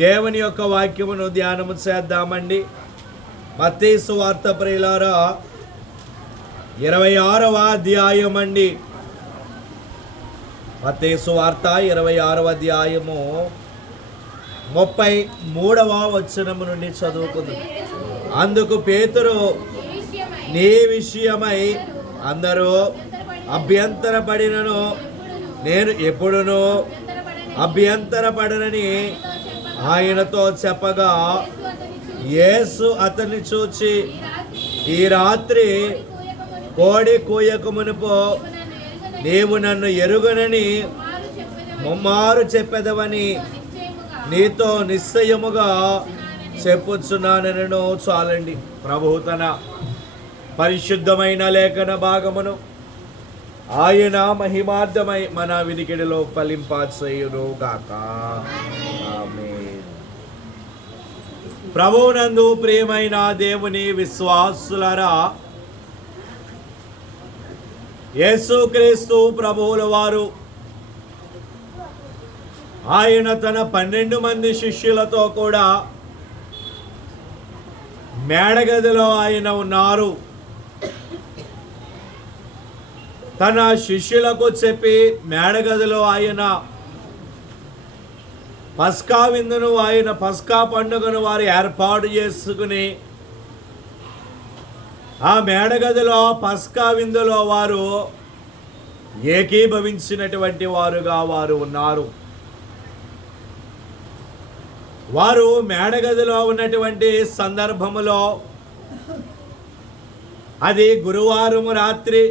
దేవుని యొక్క వాక్యమును ధ్యానము చేద్దామండి. మత్తయి సువార్త ప్రియులారా 26వ అధ్యాయం అండి. మత్తయి సువార్త 26వ అధ్యాయము 33వ వచనము నుండి చదువుకుందాం. అందుకు పేతురు, నీ విషయమై అందరూ అభ్యంతరపడినను నేను ఎప్పుడునూ అభ్యంతరపడనని ఆయనతో చెప్పగా, యేసు అతన్ని చూచి, ఈ రాత్రి కోడి కూయక మునుపు నీవు నన్ను ఎరుగనని ముమ్మారు చెప్పెదవని నీతో నిశ్చయముగా చెప్పుచున్నానను. చాలండి. ప్రభువు తన పరిశుద్ధమైన లేఖన భాగమును ఆయన మహిమార్థమై మన వినికిడిలో ఫలింపచేయును గాక. ఆమేన్. ప్రభువునందు ప్రియమైన దేవుని విశ్వాసులారా, యేసుక్రీస్తు ప్రభువుల వారు ఆయన తన 12 మంది శిష్యులతో కూడా మేడగదిలో ఆయన ఉన్నారు. తన శిష్యులకు చెప్పి మేడగదిలో ఆయన పస్కా విందును, ఆయన పస్కా పండుగను వారు ఏర్పాటు చేసుకుని ఆ మేడగదిలో పస్కా విందులో వారు ఏకీభవించినటువంటి వారుగా వారు ఉన్నారు. వారు మేడగదిలో ఉన్నటువంటి సందర్భములో అది గురువారం రాత్రి,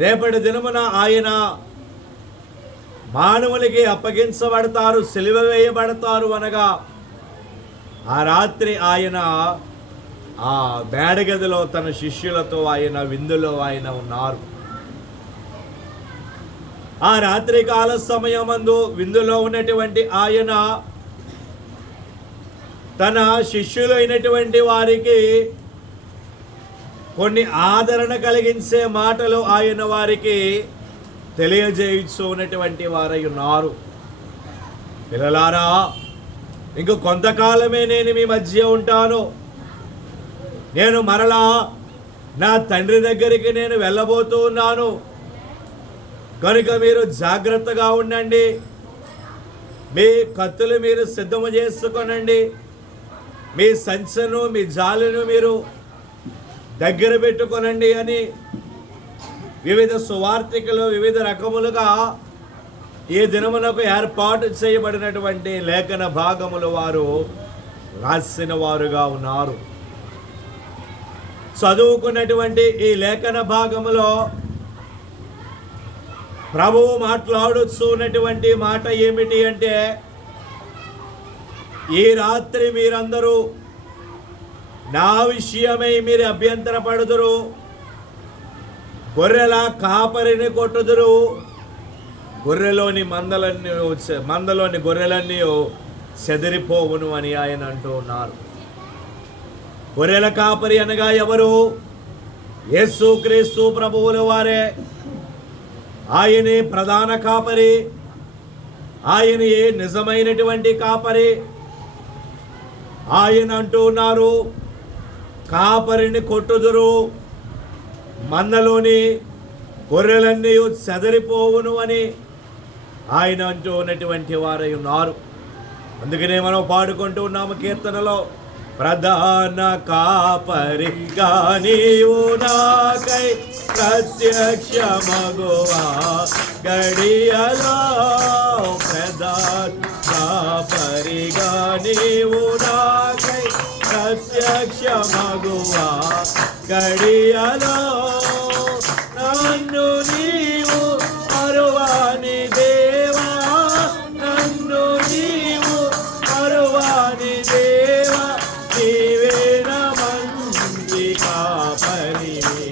రేపటి దినమున ఆయన మానవులకి అప్పగించబడతారు, సిలువ వేయబడతారు అనగా ఆ రాత్రి ఆయన ఆ మేడగదిలో తన శిష్యులతో ఆయన విందులో ఆయన ఉన్నారు. ఆ రాత్రి కాల సమయమందు విందులో ఉన్నటువంటి ఆయన తన శిష్యులైనటువంటి వారికి కొన్ని ఆదరణ కలిగించే మాటలు ఆయన వారికి తెలియజేయచ్చు ఉన్నటువంటి వారై ఉన్నారు. పిల్లలారా, ఇంక కొంతకాలమే నేను మీ మధ్య ఉంటాను. నేను మరలా నా తండ్రి దగ్గరికి నేను వెళ్ళబోతూ ఉన్నాను. కనుక మీరు జాగ్రత్తగా ఉండండి. మీ కత్తులు మీరు సిద్ధము చేసుకొనండి. మీ సంచను, మీ జాలును మీరు దగ్గర పెట్టుకొనండి అని వివిధ సువార్తికలు వివిధ రకములుగా ఈ దినమునకు ఏర్పాటు చేయబడినటువంటి లేఖన భాగములు వారు రాసిన వారుగా ఉన్నారు. చదువుకున్నటువంటి ఈ లేఖన భాగములో ప్రభువు మాట్లాడుతున్నటువంటి మాట ఏమిటి అంటే, ఈ రాత్రి మీరందరూ నా విషయమై మీరు అభ్యంతరపడుదురు, గొర్రెల కాపరిని కొట్టుదురు, మందలోని గొర్రెలన్నీ చెదిరిపోవును అని ఆయన అంటూ ఉన్నారు. గొర్రెల కాపరి అనగా ఎవరు? యేసుక్రీస్తు ప్రభువుల వారే. ఆయనే ప్రధాన కాపరి, ఆయనే నిజమైనటువంటి కాపరి. ఆయన అంటూ ఉన్నారు, కాపరిని కొట్టుదురు, మందలోని గొర్రెలన్నీ చెదరిపోవును అని ఆయన అంటూ ఉన్నటువంటి వారై ఉన్నారు. అందుకనే మనం పాడుకుంటూ ఉన్నాము కీర్తనలో, ప్రధాన కాపరిగా నీవు నాకై ప్రత్యక్షమగువా గడియలో, ప్రధాన కాపరిగా నీవు నాకై ప్రత్యక్షమగువా గడియలో, నన్ను నీవు మరువాని దేవా, నన్ను నీవు మరువాని దేవా, నీవేన మంచి కాపరివి,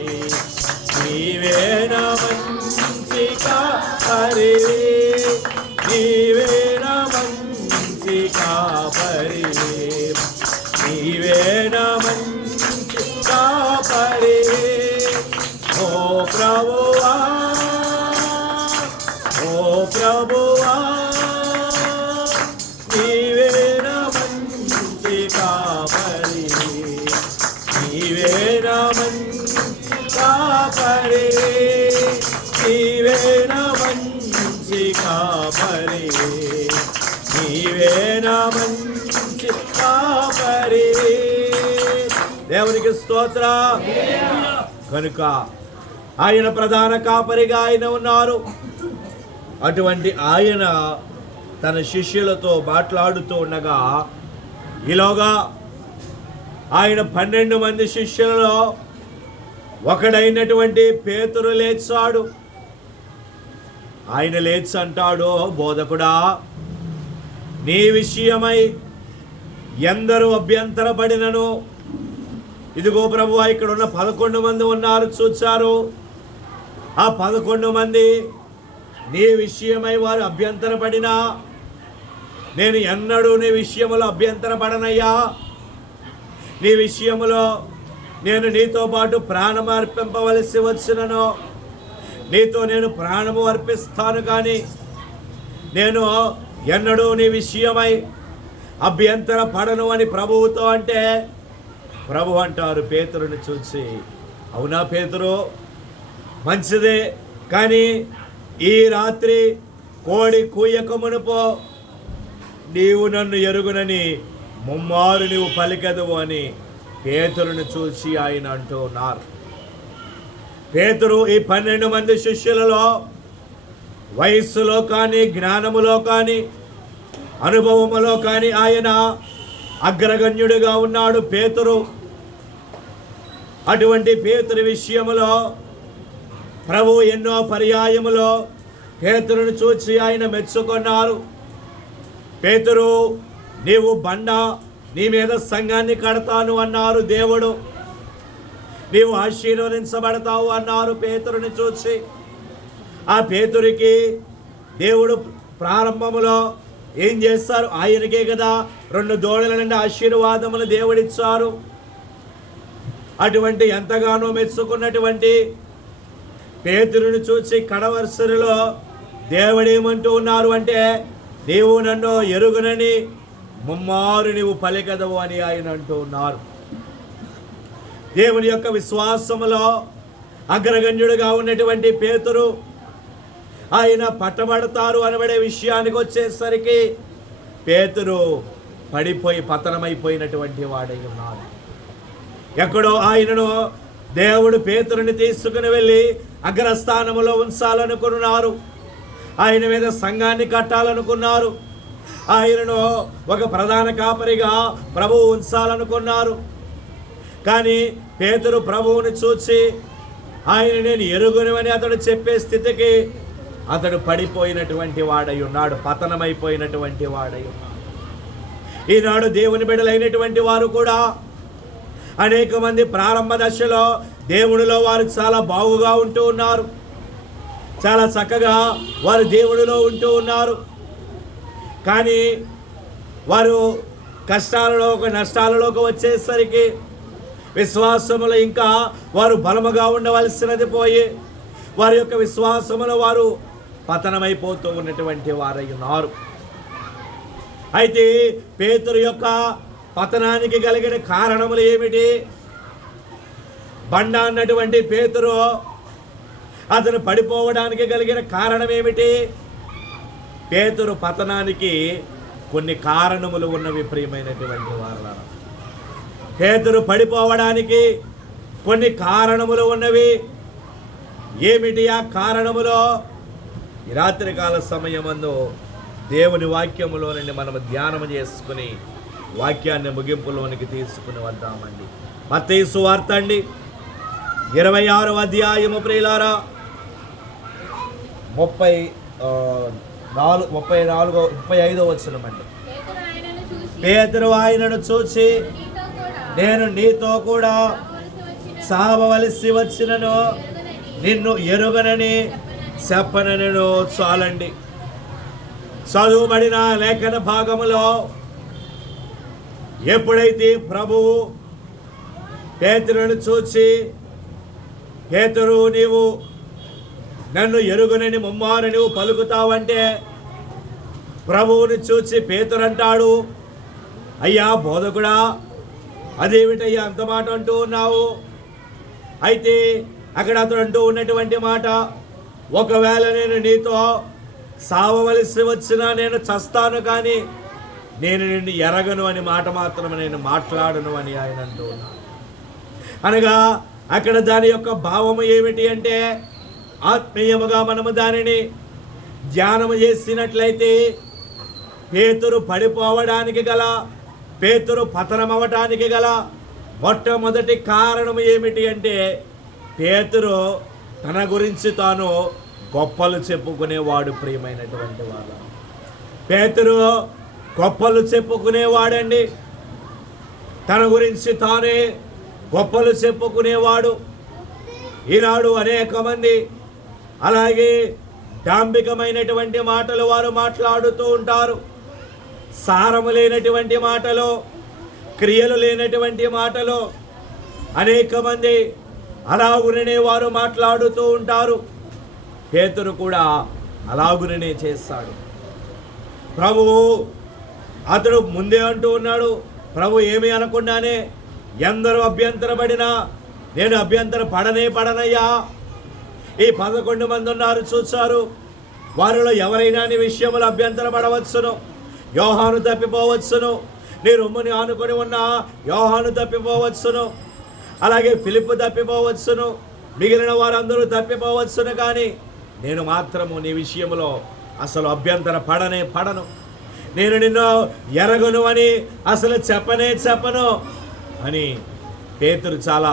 నీవేన మంచి కాపరివి, నీవేన మంచి కాపరివి, నీవేన మంచి కాపరివి. ఓ ప్రభువా, ఓ ప్రభువా, నీవే నీవే నా మంచి కాపరి. దేవునికి స్తోత్ర. కనుక ఆయన ప్రధాన కాపరిగా ఆయన ఉన్నారు. అటువంటి ఆయన తన శిష్యులతో మాట్లాడుతూ ఉండగా ఈలోగా ఆయన 12 మంది శిష్యులలో ఒకడైనటువంటి పేతురు లేచాడు. ఆయన లేచి అంటాడు, బోధకుడా, నీ విషయమై ఎందరూ అభ్యంతరపడినను, ఇదిగో ప్రభువా, ఇక్కడ ఉన్న 11 మంది ఉన్నారు, చూచారు. ఆ 11 మంది నీ విషయమై వారు అభ్యంతరపడినా నేను ఎన్నడూ నీ విషయములో అభ్యంతరపడనయ్యా. నీ విషయములో నేను నీతో పాటు ప్రాణం అర్పింపవలసి వచ్చినను నీతో నేను ప్రాణము అర్పిస్తాను, కానీ నేను ఎన్నడూ నీ విషయమై అభ్యంతర పడను అని ప్రభువుతో అంటే, ప్రభు అంటారు పేతురుని చూసి, అవునా పేతురు, మంచిదే, కానీ ఈ రాత్రి కోడి కూయక మునుపో నీవు నన్ను ఎరుగునని ముమ్మారు నీవు పలికెదవు అని పేతురుని చూసి ఆయన అంటూ ఉన్నారు. పేతురు ఈ 12 మంది శిష్యులలో వయస్సులో కానీ, జ్ఞానములో కానీ, అనుభవములో కానీ ఆయన అగ్రగణ్యుడిగా ఉన్నాడు. పేతురు, అటువంటి పేతురు విషయములో ప్రభు ఎన్నో పర్యాయములో పేతురును చూసి ఆయన మెచ్చుకున్నారు. పేతురు, నీవు బండ, నీ మీద సంఘాన్ని కడతాను అన్నారు దేవుడు. నీవు ఆశీర్వదించబడతావు అన్నారు పేతురుని చూసి. ఆ పేతురికి దేవుడు ప్రారంభములో ఏం చేస్తారు? ఆయనకే కదా 2 దోడల నుండి ఆశీర్వాదములు దేవుడిచ్చారు. అటువంటి ఎంతగానో మెచ్చుకున్నటువంటి పేతురుని చూసి కడవరుసరిలో దేవుడేమంటూ ఉన్నారు అంటే, నీవు నన్ను ఎరుగునని ముమ్మారు నీవు పలికెదవు అని ఆయన అంటూ ఉన్నారు. దేవుని యొక్క విశ్వాసములో అగ్రగణ్యుడిగా ఉన్నటువంటి పేతురు ఆయన పట్టబడతారు అనబడే విషయానికి వచ్చేసరికి పేతురు పడిపోయి పతనమైపోయినటువంటి వాడై ఉన్నాడు. ఎక్కడో ఆయనను దేవుడు పేతురుని తీసుకుని వెళ్ళి అగ్రస్థానములో ఉంచాలనుకున్నారు. ఆయన మీద సంఘాన్ని కట్టాలనుకున్నారు. ఆయనను ఒక ప్రధాన కాపరిగా ప్రభువు ఉంచాలనుకున్నారు. కానీ పేతురు ప్రభువుని చూసి ఆయన నేను ఎరుగునని అతడు చెప్పే స్థితికి అతడు పడిపోయినటువంటి వాడై ఉన్నాడు, పతనమైపోయినటువంటి వాడై ఉన్నాడు. ఈనాడు దేవుని బిడ్డలైనటువంటి వారు కూడా అనేక మంది ప్రారంభ దశలో దేవుడిలో వారు చాలా బాగుగా ఉంటూ ఉన్నారు, చాలా చక్కగా వారు దేవుడిలో ఉంటూ ఉన్నారు. కానీ వారు కష్టాలలోకి నష్టాలలోకి వచ్చేసరికి విశ్వాసములో ఇంకా వారు బలముగా ఉండవలసినది పోయి వారి యొక్క విశ్వాసములో వారు పతనమైపోతూ ఉన్నటువంటి వారై ఉన్నారు. అయితే పేతురు యొక్క పతనానికి కలిగిన కారణములు ఏమిటి? బండ అన్నటువంటి పేతురు అతను పడిపోవడానికి కలిగిన కారణం ఏమిటి? పేతురు పతనానికి కొన్ని కారణములు ఉన్నవి ప్రియమైనటువంటి వారు. పేతురు పడిపోవడానికి కొన్ని కారణములు ఉన్నవి. ఏమిటి ఆ కారణములో? ఈ రాత్రికాల సమయమందు దేవుని వాక్యములో నుండి మనం ధ్యానం చేసుకుని వాక్యాన్ని ముగింపులోనికి తీసుకుని వద్దామండి. మత్తయి సువార్త అండి 26వ అధ్యాయము ప్రియులారా 35వ వచనమండి. పేతురు ఆయనను చూసి నేను నీతో కూడా సావవలసి వచ్చినను నిన్ను ఎరుగనని చెప్పనను. చాలండి. చదువుబడిన లేఖన భాగములో ఎప్పుడైతే ప్రభువు పేతురును చూసి పేతురు నీవు నన్ను ఎరుగునని ముమ్మారు నువ్వు పలుకుతావంటే ప్రభువుని చూసి పేతురు అంటాడు, అయ్యా బోధకుడా, అదేమిటయ్యా అంత మాట అంటూ ఉన్నావు? అయితే అక్కడ అతడు అంటూ ఉన్నటువంటి మాట, ఒకవేళ నేను నీతో సావవలసి వచ్చినా నేను చస్తాను, కానీ నేను నిన్ను ఎరగను అని మాట మాత్రమే నేను మాట్లాడను అని ఆయన అంటూ ఉన్నాడు. అనగా అక్కడ దాని యొక్క భావము ఏమిటి అంటే, ఆత్మీయముగా మనము దానిని ధ్యానము చేసినట్లయితే పేతురు పడిపోవడానికి గల, పేతురు పతనమవటానికి గల మొట్టమొదటి కారణం ఏమిటి అంటే, పేతురు తన గురించి తాను గొప్పలు చెప్పుకునేవాడు. ప్రియమైనటువంటి వాళ్ళు, పేతురు గొప్పలు చెప్పుకునేవాడండి. తన గురించి తానే గొప్పలు చెప్పుకునేవాడు. ఈనాడు అనేక మంది అలాగే డాంబికమైనటువంటి మాటలు వారు మాట్లాడుతూ ఉంటారు. సారము లేనటువంటి మాటలు, క్రియలు లేనటువంటి మాటలు అనేక మంది అలాగుననే వారు మాట్లాడుతూ ఉంటారు. పేతురు కూడా అలాగుననే చేస్తాడు. ప్రభువు అతడు ముందే అంటూ ఉన్నాడు, ప్రభు ఏమీ అనకుండానే ఎందరూ అభ్యంతరపడినా నేను అభ్యంతర పడనయ్యా. ఈ 11 మంది ఉన్నారు చూచారు, వారిలో ఎవరైనా నీ విషయంలో అభ్యంతర పడవచ్చును. యోహాను తప్పిపోవచ్చును, నీ రొమ్ముని ఆనుకొని ఉన్న యోహాను తప్పిపోవచ్చును, అలాగే ఫిలిప్పు తప్పిపోవచ్చును, మిగిలిన వారందరూ తప్పిపోవచ్చును, కానీ నేను మాత్రము నీ విషయంలో అసలు అభ్యంతర పడను. నేను నిన్ను ఎరగను అని అసలు చెప్పను అని పేతురు చాలా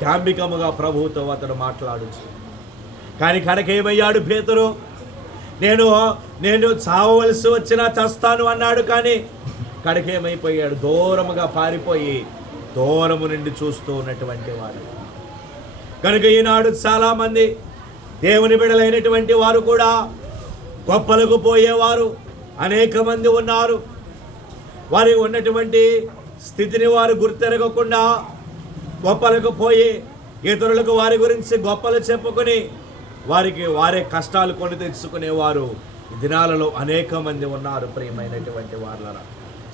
డాంబికముగా ప్రభువుతో అతడు మాట్లాడచ్చు. కానీ కడకేమయ్యాడు పేతురు? నేను చావవలసి వచ్చినా చస్తాను అన్నాడు. కానీ కడకేమైపోయాడు? దూరముగా పారిపోయి దూరము నుండి చూస్తూ ఉన్నటువంటి వాడు. కనుక ఈనాడు చాలామంది దేవుని బిడ్డలైనటువంటి వారు కూడా గొప్పలకు పోయేవారు అనేక మంది ఉన్నారు. వారి ఉన్నటువంటి స్థితిని వారు గుర్తెరగకుండా గొప్పలకు పోయి ఇతరులకు వారి గురించి గొప్పలు చెప్పుకొని వారే కష్టాలు కొని తెచ్చుకునేవారు ఈ దినాలలో అనేక మంది ఉన్నారు. ప్రియమైనటువంటి వాళ్ళ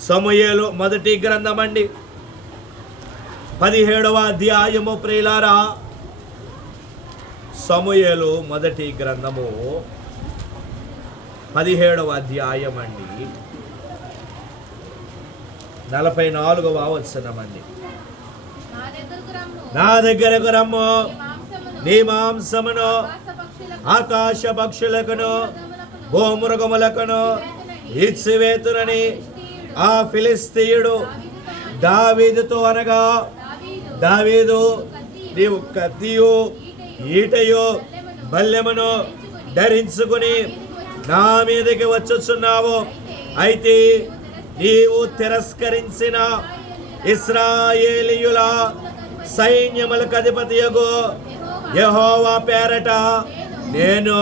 సమూయేలు మొదటి గ్రంథం అండి, 17వ అధ్యాయము. ప్రియులారా, సమూయేలు మొదటి గ్రంథము 17వ అధ్యాయం అండి, 44వ వచనమండి. నా దగ్గరకు రమ్ము, నీ మాంసమును ఆకాశ పక్షులకును భూమృగములకును ఇచ్చివేతునని ఆ ఫిలిస్తీయుడు దావీదుతో అనగా, దావీదు నీవు కత్తియు ఈటయు బల్లెమును ధరించుకుని నా మీదకి వచ్చుచున్నావు. అయితే నీవు తిరస్కరించిన ఇశ్రాయేలీయుల సైన్యములకు అధిపతియగు యెహోవా పేరట నేను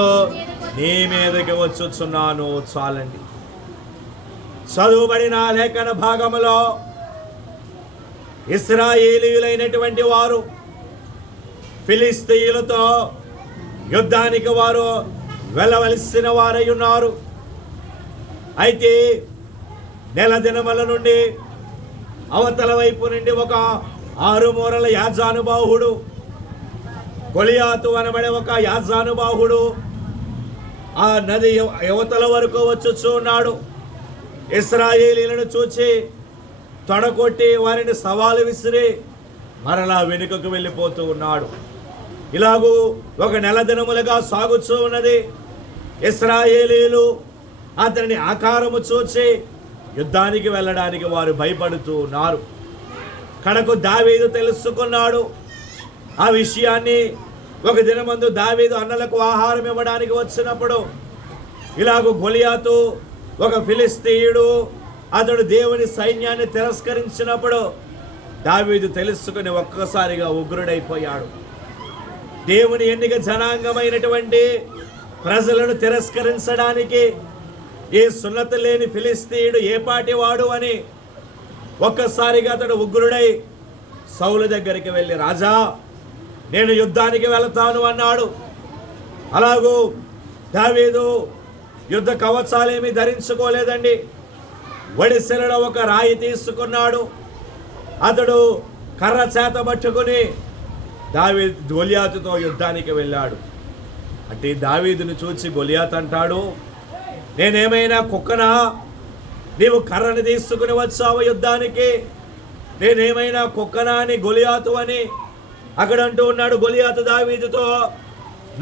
నీ మీదకి వచ్చుచున్నాను. చాలండి. చదువుబడిన లేఖన భాగములో ఇశ్రాయేలీయులైనటువంటి వారు ఫిలిస్తీయులతో యుద్ధానికి వారు వెళ్ళవలసిన వారై ఉన్నారు. అయితే నెల దినముల నుండి అవతల వైపు నుండి ఒక 6 మూరల యాజానుబాహుడు, గొలియాతు అనబడే ఒక యాజానుబాహుడు ఆ నది యువతల వరకు వచ్చుచూ ఉన్నాడు. ఇశ్రాయేలీయులను చూచి తొడగొట్టి వారిని సవాలు విసిరి మరలా వెనుకకు వెళ్ళిపోతూ ఉన్నాడు. ఇలాగూ ఒక నెల దినములుగా సాగుతూ ఉన్నది. ఇశ్రాయేలీయులు అతని ఆకారము చూచి యుద్ధానికి వెళ్ళడానికి వారు భయపడుతూ ఉన్నారు. కడకు దావీదు తెలుసుకున్నాడు ఆ విషయాన్ని. ఒక దినమందు దావీదు అన్నలకు ఆహారం ఇవ్వడానికి వచ్చినప్పుడు ఇలాగూ గొలియాతు ఒక ఫిలిస్తీయుడు అతడు దేవుని సైన్యాన్ని తిరస్కరించినప్పుడు దావీదు తెలుసుకుని ఒక్కసారిగా ఉగ్రుడైపోయాడు. దేవుని ఎన్నిక జనాంగమైనటువంటి ప్రజలను తిరస్కరించడానికి ఏ సున్నతి లేని ఫిలిస్తీయుడు ఏ పాటి వాడు అని ఒక్కసారిగా అతడు ఉగ్రుడై సౌలు దగ్గరికి వెళ్ళి, రాజా నేను యుద్ధానికి వెళతాను అన్నాడు. అలాగూ దావీదు యుద్ధ కవచాలేమీ ధరించుకోలేదండి. ఒడిసెలలో ఒక రాయి తీసుకున్నాడు. అతడు కర్ర చేత పట్టుకుని దావీదు గొలియాతుతో యుద్ధానికి వెళ్ళాడు. అంటే దావీదును చూసి గొలియాతు అంటాడు, నేనేమైనా కుక్కనా, నీవు కర్రని తీసుకుని వచ్చావు యుద్ధానికి? నేనేమైనా కుక్కనా అని గొలియాతు అని అక్కడ అంటూ ఉన్నాడు. గొలియాతు దావీదుతో,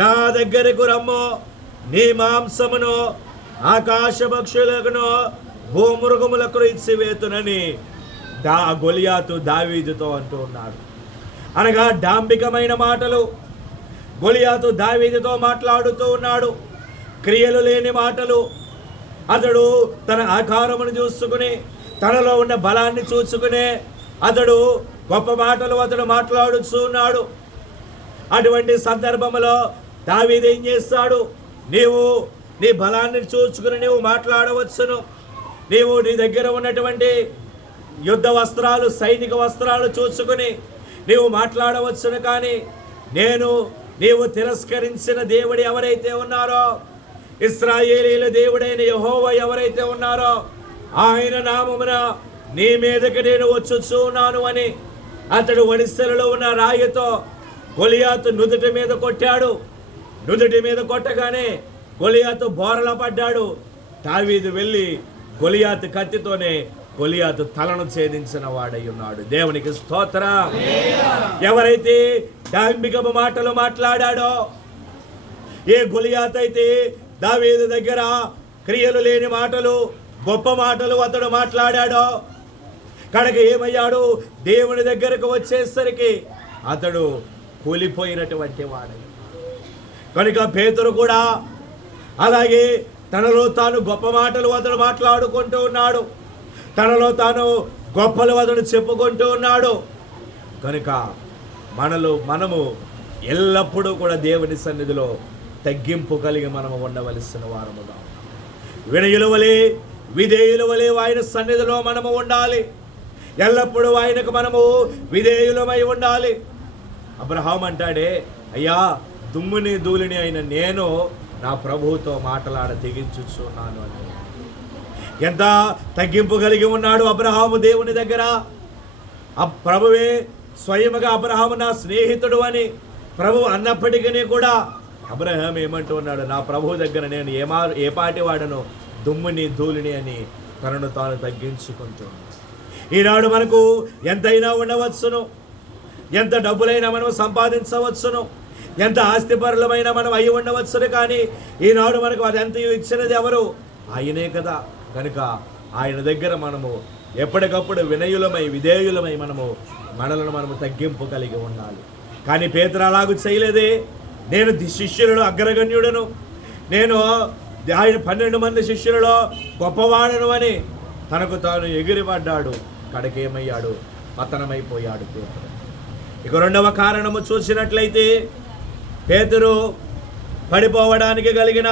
నా దగ్గరకు రమ్ము, నీ మాంసమును ఆకాశ పక్షులకును భూమృగములకు ఇచ్చివేతునని గొలియాతు దావీదుతో అంటూ ఉన్నాడు. అనగా డాంబికమైన మాటలు గొలియాతు దావీదుతో మాట్లాడుతూ ఉన్నాడు. క్రియలు లేని మాటలు. అతడు తన ఆకారమును చూసుకుని, తనలో ఉన్న బలాన్ని చూసుకునే అతడు గొప్ప మాటలు అతడు మాట్లాడుతూ ఉన్నాడు. అటువంటి సందర్భంలో దావీదు ఏం చేస్తాడు? నీవు నీ బలాన్ని చూసుకుని నీవు మాట్లాడవచ్చును, నీవు నీ దగ్గర ఉన్నటువంటి యుద్ధ వస్త్రాలు, సైనిక వస్త్రాలు చూసుకుని నీవు మాట్లాడవచ్చును. కానీ నీవు తిరస్కరించిన దేవుడు ఎవరైతే ఉన్నారో, ఇశ్రాయేలీల దేవుడైన యెహోవా ఎవరైతే ఉన్నారో, ఆయన నామమున నీ మీదకి నేను వచ్చుచున్నాను అని అతడు ఒడిశలలో ఉన్న రాయితో గొలియాతు నుదుటి మీద కొట్టాడు. నుదుటి మీద కొట్టగానే గొలియాతు బోరల పడ్డాడు. దావీదు వెళ్ళి గొలియాతు కత్తితోనే గొలియాతు తలను ఛేదించిన వాడై ఉన్నాడు. దేవునికి స్తోత్రం. ఎవరైతే డాంబికపు మాటలు మాట్లాడాడో, ఏ గొలియాతు అయితే దావీదు దగ్గర క్రియలు లేని మాటలు, గొప్ప మాటలు అతడు మాట్లాడాడో, కనుక ఏమయ్యాడు? దేవుని దగ్గరకు వచ్చేసరికి అతడు కూలిపోయినటువంటి వాడు. కనుక పేతురు కూడా అలాగే తనలో తాను గొప్ప మాటలు అతడు మాట్లాడుకుంటూ ఉన్నాడు. తనలో తాను గొప్పలు అతడు చెప్పుకుంటూ ఉన్నాడు. కనుక మనము ఎల్లప్పుడూ కూడా దేవుని సన్నిధిలో తగ్గింపు కలిగి మనము ఉండవలసిన వారముగా, వినయుల వలె విధేయుల వలె ఆయన సన్నిధిలో మనము ఉండాలి. ఎల్లప్పుడూ ఆయనకు మనము విధేయులమై ఉండాలి. అబ్రహాం అంటాడే, అయ్యా దుమ్ముని ధూళిని అయిన నేను నా ప్రభువుతో మాటలాడ తెగించుచున్నాను అని. ఎంత తగ్గింపు కలిగి ఉన్నాడు అబ్రహాము దేవుని దగ్గర. ప్రభువే స్వయముగా అబ్రహాము నా స్నేహితుడు అని ప్రభు అన్నప్పటికీ కూడా అబ్రహాం ఏమంటూ ఉన్నాడు? నా ప్రభువు దగ్గర నేను ఏ పాటి వాడను, దుమ్ముని ధూళిని అని తనను తాను తగ్గించుకుంటున్నాడు. ఈనాడు మనకు ఎంతైనా ఉండవచ్చును, ఎంత డబ్బులైనా మనం సంపాదించవచ్చును, ఎంత ఆస్తిపరులమైనా మనం అయి ఉండవచ్చును. కానీ ఈనాడు మనకు అదంత ఇచ్చినది ఎవరు? ఆయనే కదా. కనుక ఆయన దగ్గర మనము ఎప్పటికప్పుడు వినయులమై విధేయులమై మనలను తగ్గింపు కలిగి ఉండాలి. కానీ పేతురు అలాగూ చేయలేదే. నేను శిష్యులలో అగ్రగణ్యుడను, నేను ఆయన 12 మంది శిష్యులలో గొప్పవాడను అని తనకు తాను ఎగిరిపడ్డాడు. కడకేమయ్యాడు? పతనమైపోయాడు పేతురు. ఇక రెండవ కారణము చూసినట్లయితే, పేతురు పడిపోవడానికి కలిగిన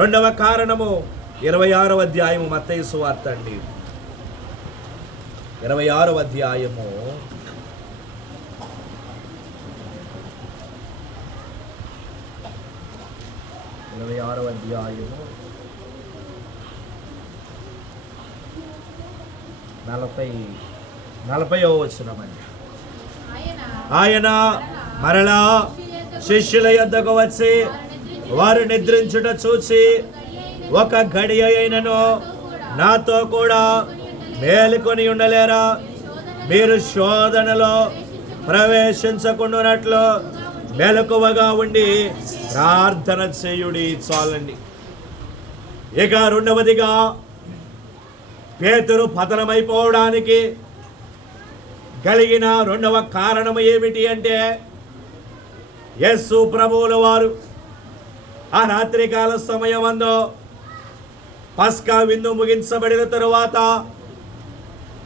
రెండవ కారణము 26వ అధ్యాయము మత్తయి సువార్త అండి. 26వ అధ్యాయము 26వ అధ్యాయము 40వ వచనమండి. ఆయన మరలా శిష్యుల యొద్దకు వచ్చి వారు నిద్రించుట చూసి, ఒక గడియ అయినను నాతో కూడా మేలుకొని ఉండలేరా? మీరు శోధనలో ప్రవేశించకుండానట్లు మెలకువగా ఉండి ప్రార్థన చేయుడి. చాలండి. ఇక రెండవదిగా పేతురు పతనమైపోవడానికి కలిగిన రెండవ కారణము ఏమిటి అంటే, యేసు ప్రభువుల వారు ఆ రాత్రికాల సమయమందు పస్కా విందు ముగించబడిన తరువాత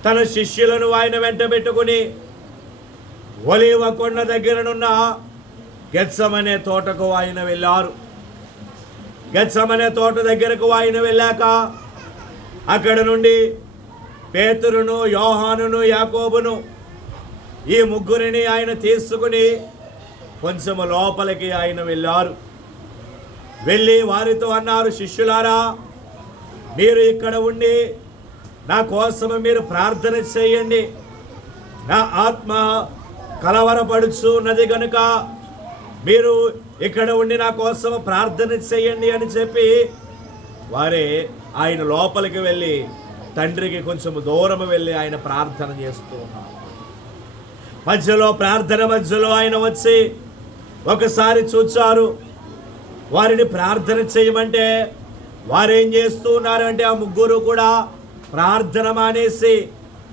తన శిష్యులను ఆయన వెంట పెట్టుకుని ఒలీవ కొండ దగ్గరనున్న గెత్సమనే తోటకు ఆయన వెళ్ళారు. గెత్సమనే తోట దగ్గరకు ఆయన వెళ్ళాక అక్కడ నుండి పేతురును, యోహానును, యాకోబును ఈ ముగ్గురిని ఆయన తీసుకుని కొంచెం లోపలికి ఆయన వెళ్ళారు. వెళ్ళి వారితో అన్నారు, శిష్యులారా, మీరు ఇక్కడ ఉండి నా కోసము మీరు ప్రార్థన చేయండి. నా ఆత్మ కలవరపడుచున్నది కనుక మీరు ఇక్కడ ఉండి నా కోసము ప్రార్థన చేయండి అని చెప్పి వారే ఆయన లోపలికి వెళ్ళి తండ్రికి కొంచెం దూరం వెళ్ళి ఆయన ప్రార్థన చేస్తూ ఉన్నారు. ప్రార్థన మధ్యలో ఆయన వచ్చి ఒకసారి చూచారు. వారిని ప్రార్థన చేయమంటే వారేం చేస్తూ ఉన్నారు అంటే ఆ ముగ్గురు కూడా ప్రార్థన మానేసి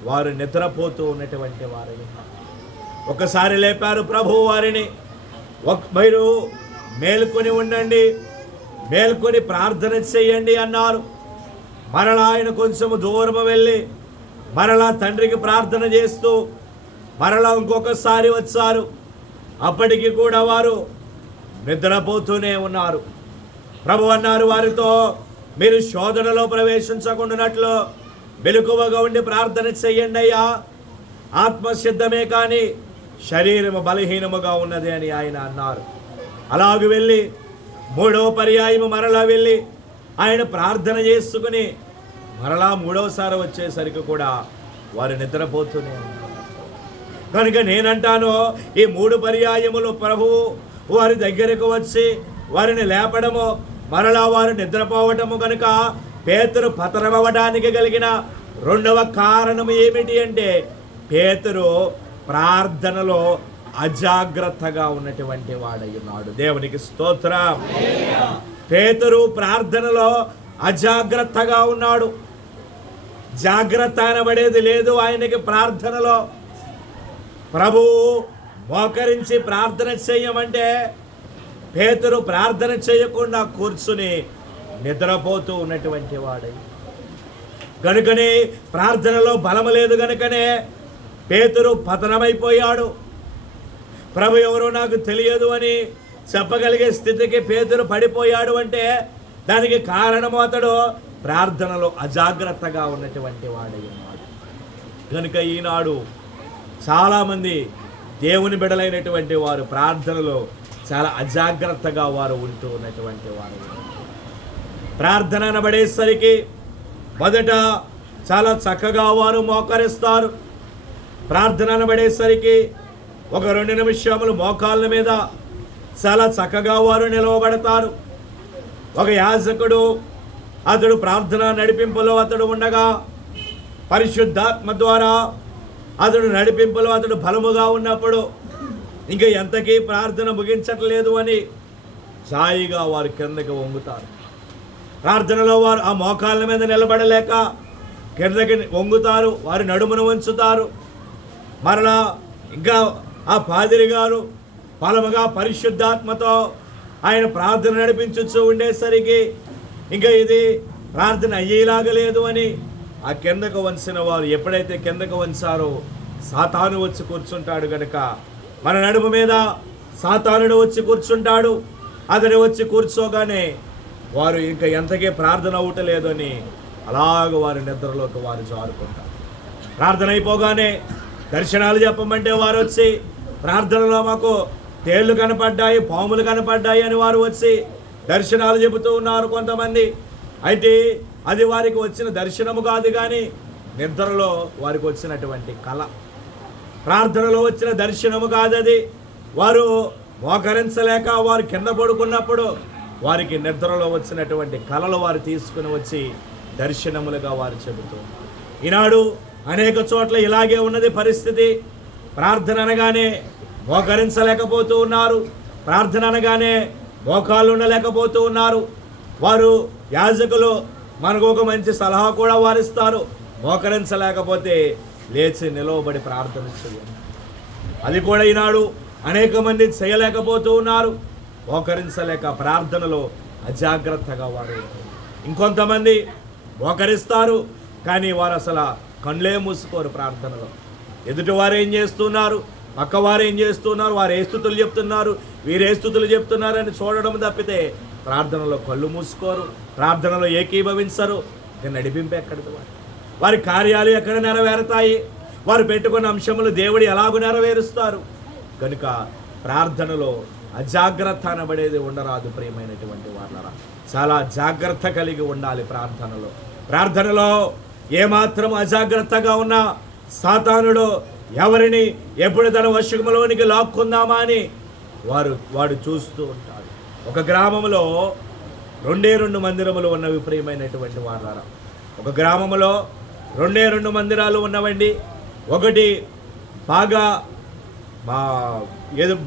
వారు నిద్రపోతూ ఉన్నటువంటి వారు. ఒకసారి లేపారు ప్రభు వారిని, మీరు మేల్కొని ఉండండి, మేల్కొని ప్రార్థన చేయండి అన్నారు. మరలా ఆయన కొంచెం దూరం వెళ్ళి మరలా తండ్రికి ప్రార్థన చేస్తూ మరలా ఇంకొకసారి వచ్చారు. అప్పటికి కూడా వారు నిద్రపోతూనే ఉన్నారు. ప్రభు అన్నారు వారితో, మీరు శోధనలో ప్రవేశించకుండానట్లు మెలకువగా ఉండి ప్రార్థన చెయ్యండి అయ్యా, ఆత్మసిద్ధమే కానీ శరీరము బలహీనముగా ఉన్నది అని ఆయన అన్నారు. అలాగే వెళ్ళి మూడవ పర్యాయము మరలా వెళ్ళి ఆయన ప్రార్థన చేసుకుని మరలా మూడవసారి వచ్చేసరికి కూడా వారు నిద్రపోతూనే ఉన్నారు. కనుక నేనంటాను, ఈ 3 పర్యాయములు ప్రభువు వారి దగ్గరకు వచ్చి వారిని లేపడము, మరలా వారు నిద్రపోవటము కనుక పేతురు పతనమవడానికి కలిగిన రెండవ కారణము ఏమిటి అంటే పేతురు ప్రార్థనలో అజాగ్రత్తగా ఉన్నటువంటి వాడై ఉన్నాడు. దేవునికి స్తోత్రం. పేతురు ప్రార్థనలో అజాగ్రత్తగా ఉన్నాడు. జాగ్రత్త అనబడేది లేదు ఆయనకి ప్రార్థనలో. ప్రభువు మోకరించి ప్రార్థన చేయమంటే పేతురు ప్రార్థన చేయకుండా కూర్చుని నిద్రపోతూ ఉన్నటువంటి వాడై, కనుకనే ప్రార్థనలో బలము లేదు కనుకనే పేతురు పతనమైపోయాడు. ప్రభు ఎవరో నాకు తెలియదు అని చెప్పగలిగే స్థితికి పేతురు పడిపోయాడు అంటే దానికి కారణము అతడు ప్రార్థనలో అజాగ్రత్తగా ఉన్నటువంటి వాడై ఉన్నాడు. కనుక ఈనాడు చాలామంది దేవుని బిడ్డలైనటువంటి వారు ప్రార్థనలో చాలా అజాగ్రత్తగా వారు ఉంటూ ఉన్నటువంటి వారు. ప్రార్థన అనబడేసరికి మొదట చాలా చక్కగా వారు మోకరిస్తారు. ప్రార్థన అనబడేసరికి ఒక 2 నిమిషములు మోకాళ్ళ మీద చాలా చక్కగా వారు నిలవబడతారు. ఒక యాజకుడు అతడు ప్రార్థన నడిపింపులో అతడు ఉండగా పరిశుద్ధాత్మ ద్వారా అతడు నడిపింపులో అతడు బలముగా ఉన్నప్పుడు ఇంకా ఎంతకీ ప్రార్థన ముగించట్లేదు అని ఛాయిగా వారు కిందకి వంగుతారు. ప్రార్థనలో వారు ఆ మోకాళ్ళ మీద నిలబడలేక కిందకి వంగుతారు, వారి నడుమును వంచుతారు. మరలా ఇంకా ఆ పాదిరి గారు బలముగా పరిశుద్ధాత్మతో ఆయన ప్రార్థన నడిపించు ఉండేసరికి ఇంకా ఇది ప్రార్థన అయ్యేలాగా లేదు అని ఆ కిందకు వంచిన వారు ఎప్పుడైతే కిందకు వంచారో సాతాను వచ్చి కూర్చుంటాడు కనుక మన నడుము మీద సాతానుడు వచ్చి కూర్చుంటాడు. అతడు వచ్చి కూర్చోగానే వారు ఇంకా ఎంతకే ప్రార్థన అవ్వటలేదు అని అలాగ వారి నిద్రలోకి వారు జారుకుంటారు. ప్రార్థన అయిపోగానే దర్శనాలు చెప్పమంటే వారు వచ్చి ప్రార్థనలో మాకు తేళ్లు కనపడ్డాయి, పాములు కనపడ్డాయి అని వారు వచ్చి దర్శనాలు చెబుతూ ఉన్నారు కొంతమంది. అయితే అది వారికి వచ్చిన దర్శనము కాదు కానీ నిద్రలో వారికి వచ్చినటువంటి కళ. ప్రార్థనలో వచ్చిన దర్శనము కాదు అది. వారు మోకరించలేక వారు కింద పడుకున్నప్పుడు వారికి నిద్రలో వచ్చినటువంటి కళలు వారు తీసుకుని వచ్చి దర్శనములుగా వారు చెబుతున్నారు. ఈనాడు అనేక చోట్ల ఇలాగే ఉన్నది పరిస్థితి. ప్రార్థన అనగానే మోకరించలేకపోతూ ఉన్నారు, ప్రార్థన అనగానే మోకాళ్ళు ఉండలేకపోతూ ఉన్నారు. వారు యాజకులు మనకు ఒక మంచి సలహా కూడా వారిస్తారు, మోకరించలేకపోతే లేచి నిలవబడి ప్రార్థన చేయండి. అది కూడా ఈనాడు అనేక మంది చేయలేకపోతూ ఉన్నారు, మోకరించలేక ప్రార్థనలో అజాగ్రత్తగా వారు. ఇంకొంతమంది మోకరిస్తారు కానీ వారు అసలు కళ్ళే మూసుకోరు ప్రార్థనలో. ఎదుటి వారు ఏం చేస్తున్నారు, పక్కవారు ఏం చేస్తున్నారు, వారు ఏ స్తుతులు చెప్తున్నారు, వీరు ఏ స్తుతులు చెప్తున్నారని చూడడం తప్పితే ప్రార్థనలో కళ్ళు మూసుకోరు, ప్రార్థనలో ఏకీభవించరు. నడిపింపు ఎక్కడిది వారి కార్యాలు ఎక్కడ నెరవేరుతాయి, వారు పెట్టుకున్న అంశములు దేవుడు ఎలాగూ నెరవేరుస్తారు. కనుక ప్రార్థనలో అజాగ్రత్త అనబడేది ఉండరాదు. ప్రియమైనటువంటి వాళ్ళరా, చాలా జాగ్రత్త కలిగి ఉండాలి ప్రార్థనలో. ప్రార్థనలో ఏమాత్రం అజాగ్రత్తగా ఉన్నా సాతానుడు ఎవరిని ఎప్పుడు తన వశములోనికి లాక్కుందామా అని వాడు చూస్తూ ఉంటాడు. ఒక గ్రామంలో 2 మందిరములు ఉన్నవి ప్రియమైనటువంటి వారారా. ఒక గ్రామంలో 2 మందిరాలు ఉన్నవండి. ఒకటి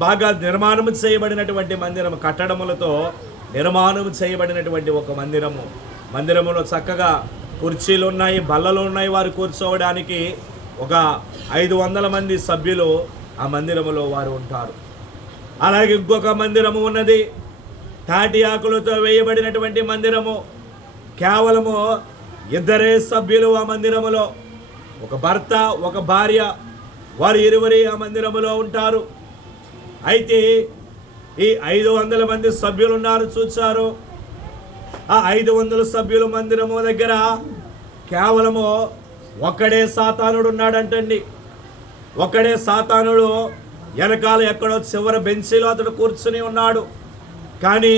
బాగా నిర్మాణం చేయబడినటువంటి మందిరం, కట్టడములతో నిర్మాణం చేయబడినటువంటి ఒక మందిరములో చక్కగా కుర్చీలు ఉన్నాయి, బల్లలు ఉన్నాయి, వారు కూర్చోవడానికి. ఒక 500 మంది సభ్యులు ఆ మందిరములో వారు ఉంటారు. అలాగే ఇంకొక మందిరము ఉన్నది, తాటి ఆకులతో వేయబడినటువంటి మందిరము. కేవలము 2 సభ్యులు ఆ మందిరములో, ఒక భర్త ఒక భార్య, వారు 20 ఆ మందిరములో ఉంటారు. అయితే ఈ 500 మంది సభ్యులు ఉన్నారు చూచారు. ఆ 500 సభ్యుల మందిరము దగ్గర కేవలము ఒక్కడే సాతానుడు ఉన్నాడంటండి. ఒక్కడే సాతానుడు వెనకాల ఎక్కడో చివరి బెంచీలో అతడు కూర్చుని ఉన్నాడు. కానీ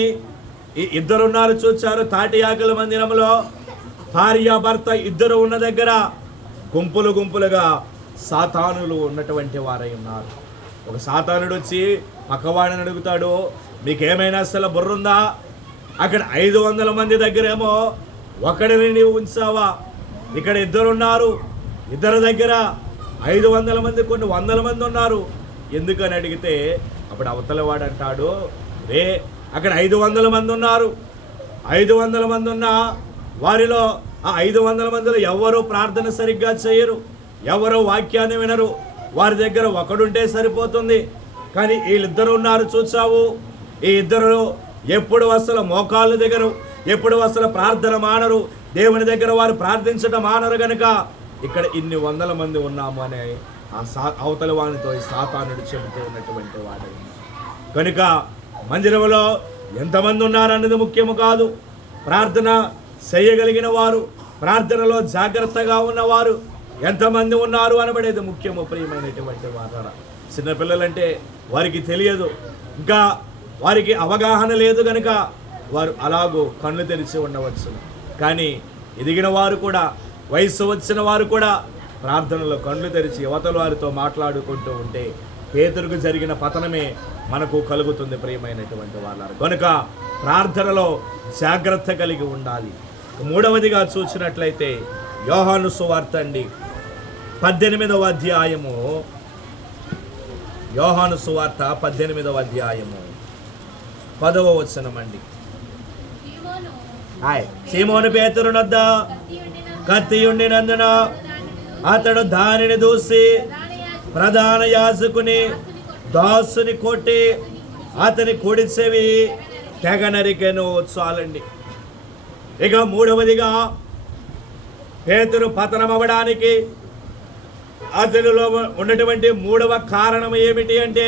ఈ 2 ఉన్నారు చూచారు. తాటి ఆకుల మందిరంలో భార్య భర్త 2 ఉన్న దగ్గర గుంపులుగా సాతానులు ఉన్నటువంటి వారై ఉన్నారు. ఒక సాతానుడు వచ్చి పక్కవాడిని అడుగుతాడు, మీకేమైనా అసలు బుర్రుందా? అక్కడ 500 మంది దగ్గరేమో ఒకడిని నీవు ఉంచావా? ఇక్కడ 2 ఉన్నారు, 2 దగ్గర 500 మంది, కొన్ని 100 మంది ఉన్నారు, ఎందుకని అడిగితే అప్పుడు అవతల వాడు అంటాడు, అక్కడ 500 మంది ఉన్నారు, 500 మంది ఉన్నా వారిలో ఆ 500 మందిలో ఎవరు ప్రార్థన సరిగ్గా చేయరు, ఎవరు వాక్యాన్ని వినరు, వారి దగ్గర ఒకడుంటే సరిపోతుంది. కానీ వీళ్ళిద్దరు ఉన్నారు చూసావు, ఈ 2 ఎప్పుడు అసలు మోకాళ్ళ దగ్గర, ఎప్పుడు అసలు ప్రార్థన మానరు, దేవుని దగ్గర వారు ప్రార్థించడం మానరు. కనుక ఇక్కడ ఇన్ని 100 మంది ఉన్నాము అనే ఆ అవతల వానితో ఈ సాతానుడు చెబుతూ ఉన్నటువంటి వాడు. కనుక మందిరంలో ఎంతమంది ఉన్నారన్నది ముఖ్యము కాదు, ప్రార్థన చేయగలిగిన వారు, ప్రార్థనలో జాగ్రత్తగా ఉన్నవారు ఎంతమంది ఉన్నారు అనబడేది ముఖ్యము ప్రియమైనటువంటి వారు. చిన్నపిల్లలంటే వారికి తెలియదు, ఇంకా వారికి అవగాహన లేదు, కనుక వారు అలాగూ కళ్ళు తెరిచి ఉండవచ్చు. కానీ ఎదిగిన వారు కూడా, వయసు వచ్చిన వారు కూడా ప్రార్థనలో కళ్ళు తెరిచి యువతల వారితో మాట్లాడుకుంటూ ఉంటే పేతురుకు జరిగిన పతనమే మనకు కలుగుతుంది ప్రియమైనటువంటి వారు. కనుక ప్రార్థనలో జాగ్రత్త కలిగి ఉండాలి. 3వదిగా చూసినట్లయితే యోహాను సువార్త అండి, 18వ అధ్యాయము. యోహాను సువార్త 18వ అధ్యాయము 10వ వచనం అండి. సీమోను పేతురునొద్ద కత్తి ఉండినందున అతడు దానిని దూసి ప్రధాన యాజకుని దాసుని కొట్టి అతని కుడి చెవి తెగ నరికెను. చాలండి. ఇక 3వదిగా పేతురు పతనం అవ్వడానికి అతనిలో ఉన్నటువంటి 3వ కారణం ఏమిటి అంటే,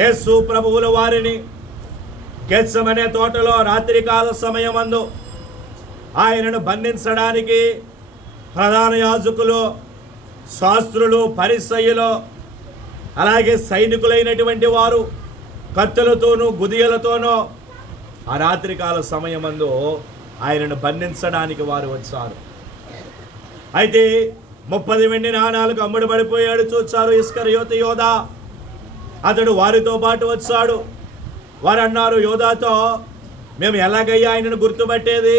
యేసు ప్రభువుల వారిని గెత్సెమనే తోటలో రాత్రికాల సమయమందు ఆయనను బంధించడానికి ప్రధాన యాజకులు, శాస్త్రులు, పరిసయ్యులు, అలాగే సైనికులైనటువంటి వారు కత్తులతోనూ గుదియలతోనూ ఆ రాత్రికాల సమయమందు ఆయనను బంధించడానికి వారు వచ్చారు. అయితే 30 వెండి నాణాలకు అమ్ముడు పడిపోయాడు చూచారు ఇస్కరియోతు యోధా. అతడు వారితో పాటు వచ్చాడు. వారు అన్నారు యోధాతో, మేము ఎలాగయ్యా ఆయనను గుర్తుపట్టేది?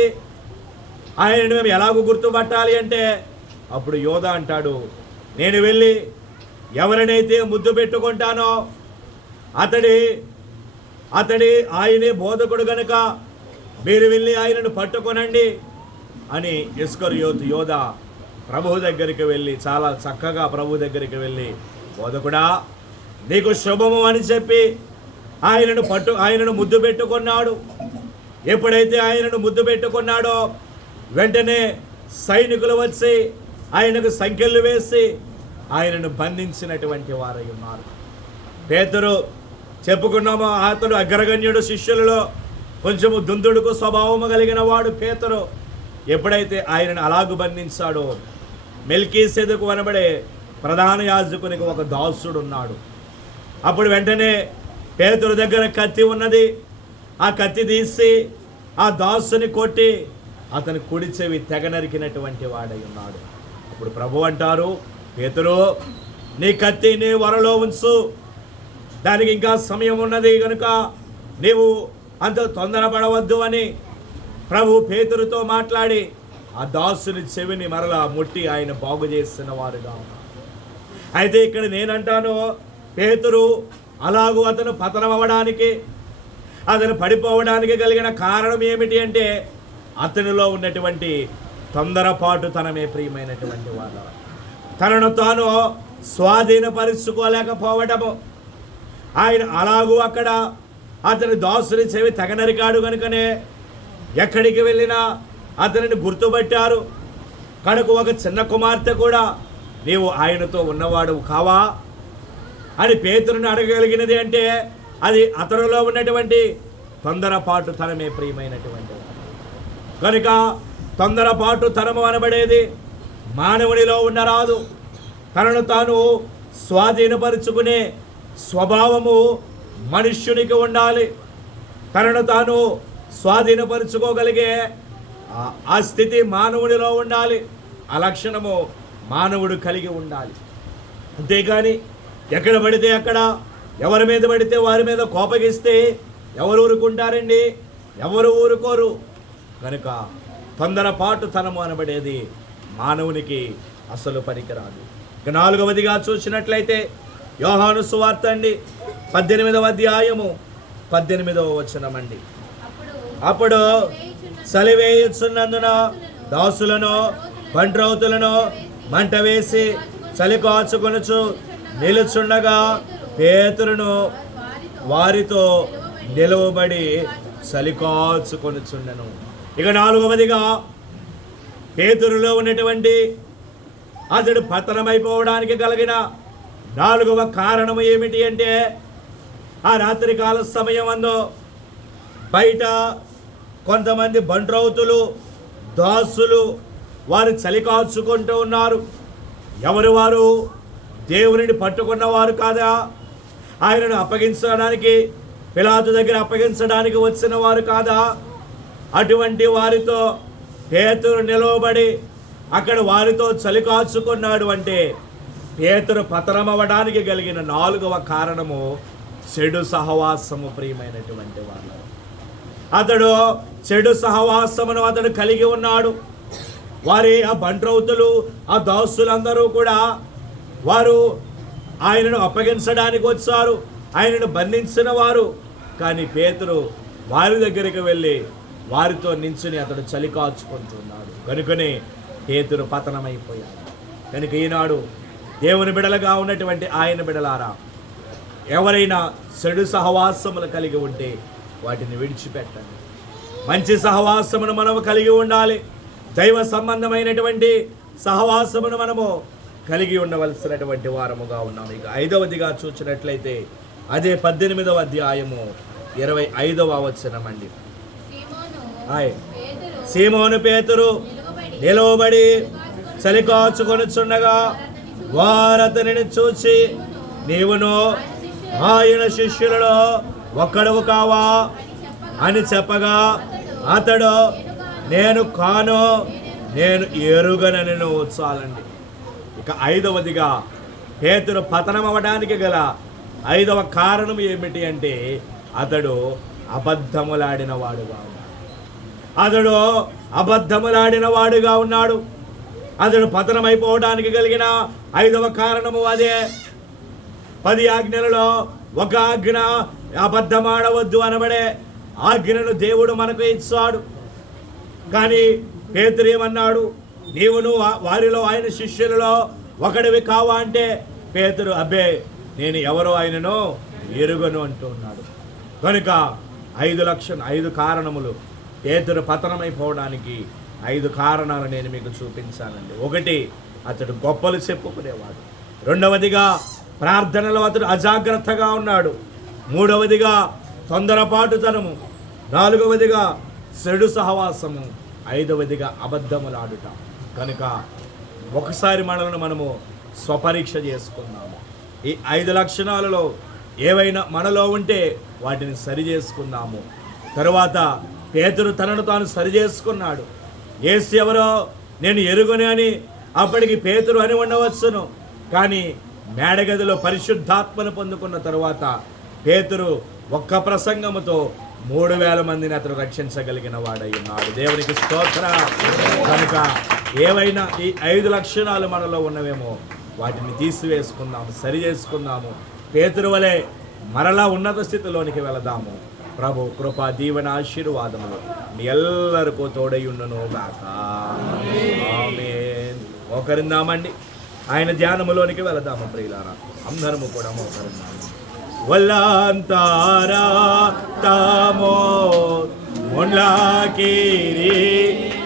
ఆయనను మేము ఎలాగూ గుర్తుపట్టాలి అంటే, అప్పుడు యోధా అంటాడు, నేను వెళ్ళి ఎవరినైతే ముద్దు పెట్టుకుంటానో అతడి ఆయనే బోధకుడు గనుక మీరు వెళ్ళి ఆయనను పట్టుకొనండి అని ఇస్కరియోతు యోధా ప్రభువు దగ్గరికి వెళ్ళి, చాలా చక్కగా ప్రభు దగ్గరికి వెళ్ళి, బోధకుడా నీకు శుభము అని చెప్పి ఆయనను ముద్దు పెట్టుకున్నాడు. ఎప్పుడైతే ఆయనను ముద్దు పెట్టుకున్నాడో వెంటనే సైనికులు వచ్చి ఆయనకు సంకెళ్ళు వేసి ఆయనను బంధించినటువంటి వారై ఉన్నారు. పేతురు చెప్పుకున్నాము, అతడు అగ్రగణ్యుడు, శిష్యులలో కొంచెము దుందుడుకు స్వభావము కలిగిన వాడు పేతురు. ఎప్పుడైతే ఆయనను అలాగు బంధించాడో మెల్కీసెదెకు అనబడే ప్రధాన యాజకునికి ఒక దాసుడు ఉన్నాడు. అప్పుడు వెంటనే పేతురు దగ్గర కత్తి ఉన్నది. ఆ కత్తి తీసి ఆ దాసుని కొట్టి అతని కుడి చెవి తెగ నరికినటువంటి వాడై ఉన్నాడు. అప్పుడు ప్రభు అంటారు, పేతురు నీ కత్తి నీ వరలో ఉంచు, దానికి ఇంకా సమయం ఉన్నది కనుక నీవు అంత తొందరపడవద్దు అని ప్రభు పేతురుతో మాట్లాడి ఆ దాసుని చెవిని మరలా ముట్టి ఆయన బాగు చేస్తున్న వారుగా ఉన్నారు. అయితే ఇక్కడ నేనంటాను, పేతురు అలాగూ అతను పతనం అవ్వడానికి, అతను పడిపోవడానికి కలిగిన కారణం ఏమిటి అంటే అతనిలో ఉన్నటువంటి తొందరపాటుతనమే. ప్రియమైనటువంటి వాళ్ళ, తనను తాను స్వాధీనపరుచుకోలేకపోవడము. ఆయన అలాగూ అక్కడ అతని దాసుని చెవి తెగనరికాడు కనుకనే ఎక్కడికి వెళ్ళినా అతనిని గుర్తుపట్టారు. కనుక ఒక చిన్న కుమార్తె కూడా నీవు ఆయనతో ఉన్నవాడు కావా అని పేతురుని అడగగలిగినది అంటే అది అతనిలో ఉన్నటువంటి తొందరపాటుతనమే. ప్రియమైనటువంటి కనుక తొందరపాటుతనము అనబడేది మానవునిలో ఉండరాదు. తనను తాను స్వాధీనపరుచుకునే స్వభావము మనుష్యునికి ఉండాలి. తనను తాను స్వాధీనపరుచుకోగలిగే ఆ స్థితి మానవుడిలో ఉండాలి. ఆ లక్షణము మానవుడు కలిగి ఉండాలి. అంతేగాని ఎక్కడ పడితే అక్కడ, ఎవరి మీద పడితే వారి మీద కోపగిస్తే ఎవరు ఊరుకుంటారండి? ఎవరు ఊరుకోరు. కనుక తొందరపాటుతనము అనబడేది మానవునికి అసలు పనికిరాదు. ఇక 4వదిగా చూసినట్లయితే యోహాను సువార్త అండి 18వ అధ్యాయము 18వ వచనమండి. అప్పుడు చలివేయుచున్నందున దాసులను బంట్రౌతులను మంట వేసి చలి కాచుకొనుచు నిలుచుండగా పేతురును వారితో నిలువబడి చలి కాచుకొనుచుండెను. ఇక 4వదిగా పేతురులో ఉన్నటువంటి అతడు పతనమైపోవడానికి కలిగిన 4వ కారణము ఏమిటి అంటే ఆ రాత్రికాల సమయం అందు బయట కొంతమంది బంట్రౌతులు దాసులు వారు చలి కాచుకుంటూ ఉన్నారు. ఎవరు వారు? దేవునిని పట్టుకున్నవారు కాదా? ఆయనను అప్పగించడానికి, పిలాతు దగ్గర అప్పగించడానికి వచ్చిన వారు కాదా? అటువంటి వారితో పేతురు నిలవబడి అక్కడ వారితో చలి కాచుకున్నాడు అంటే పేతురు పతనమవ్వడానికి కలిగిన 4వ కారణము చెడు సహవాసము. ప్రియమైనటువంటి వాళ్ళు, అతడు చెడు సహవాసమును అతడు కలిగి ఉన్నాడు. వారి ఆ బంట్రౌతులు, ఆ దాసులందరూ కూడా వారు ఆయనను అప్పగించడానికి వచ్చారు, ఆయనను బంధించిన వారు. కానీ పేతురు వారి దగ్గరికి వెళ్ళి వారితో నించుని అతడు చలి కాచుకుంటున్నాడు. కనుకనే పేతురు పతనమైపోయాడు. కనుక ఈనాడు దేవుని బిడలుగా ఉన్నటువంటి ఆయన బిడలారా, ఎవరైనా చెడు సహవాసములు కలిగి ఉంటే వాటిని విడిచిపెట్టండి. మంచి సహవాసమును మనము కలిగి ఉండాలి. దైవ సంబంధమైనటువంటి సహవాసమును మనము కలిగి ఉండవలసినటువంటి వారముగా ఉన్నాము. ఇక 5వదిగా చూసినట్లయితే అదే 18వ అధ్యాయము 25వ వచనమండి. సీమోను పేతురు నిలవబడి చలి కాచుకొనుచుండగా వారతనిని చూచి నీవును ఆయన శిష్యులలో ఒక్కడవు కావా అని చెప్పగా అతడు నేను కాను, నేను ఎరుగనను. చాలండి. ఇక 5వదిగా పేతురు పతనం అవ్వడానికి గల 5వ కారణం ఏమిటి అంటే అతడు అబద్ధములాడిన వాడుగా ఉన్నాడు. అతడు పతనమైపోవడానికి కలిగిన 5వ కారణము అదే. 10 ఆజ్ఞలలో ఒక ఆజ్ఞ అబద్ధమాడవద్దు అనబడే ఆజ్ఞను దేవుడు మనకు ఇచ్చాడు. కానీ పేతురు ఏమన్నాడు? నీవును వారిలో ఆయన శిష్యులలో ఒకడివి కావా అంటే పేతురు అబ్బే నేను ఎవరో ఆయనను ఎరుగను అంటున్నాడు. కనుక 5 కారణములు పేతురు పతనమైపోవడానికి 5 కారణాలు నేను మీకు చూపించానండి. 1, అతడు గొప్పలు చెప్పుకునేవాడు. 2వదిగా ప్రార్థనలో అతడు అజాగ్రత్తగా ఉన్నాడు. 3వదిగా తొందరపాటుతనము. 4వదిగా చెడు సహవాసము. 5వదిగా అబద్ధములాడుట. కనుక ఒకసారి మనము స్వపరీక్ష చేసుకుందాము. ఈ 5 లక్షణాలలో ఏవైనా మనలో ఉంటే వాటిని సరి చేసుకుందాము. తరువాత పేతురు తనను తాను సరి చేసుకున్నాడు. యేసు ఎవరో నేను ఎరుగను అని అప్పటికి పేతురు అని ఉండవచ్చును. కానీ మేడగదిలో పరిశుద్ధాత్మను పొందుకున్న తరువాత పేతురు ఒక్క ప్రసంగముతో 3,000 మందిని అతను రక్షించగలిగిన వాడై ఉన్నాడు. దేవునికి స్తోత్రం. కనుక ఏవైనా ఈ 5 లక్షణాలు మనలో ఉన్నవేమో వాటిని తీసివేసుకుందాము, సరి చేసుకుందాము. పేతురు వలె మరలా ఉన్నత స్థితిలోనికి వెళదాము. ప్రభు కృపా దీవెన ఆశీర్వాదములు మీ ఎల్లరికూ తోడయుండును గాక. ఆమేన్. మోకరిందామండి, ఆయన ధ్యానములోనికి వెళదాము. ప్రియులారా, అందరము కూడా మోకరిందాము. వల్లంతారా తామో ముళ్ళ కిరీటమో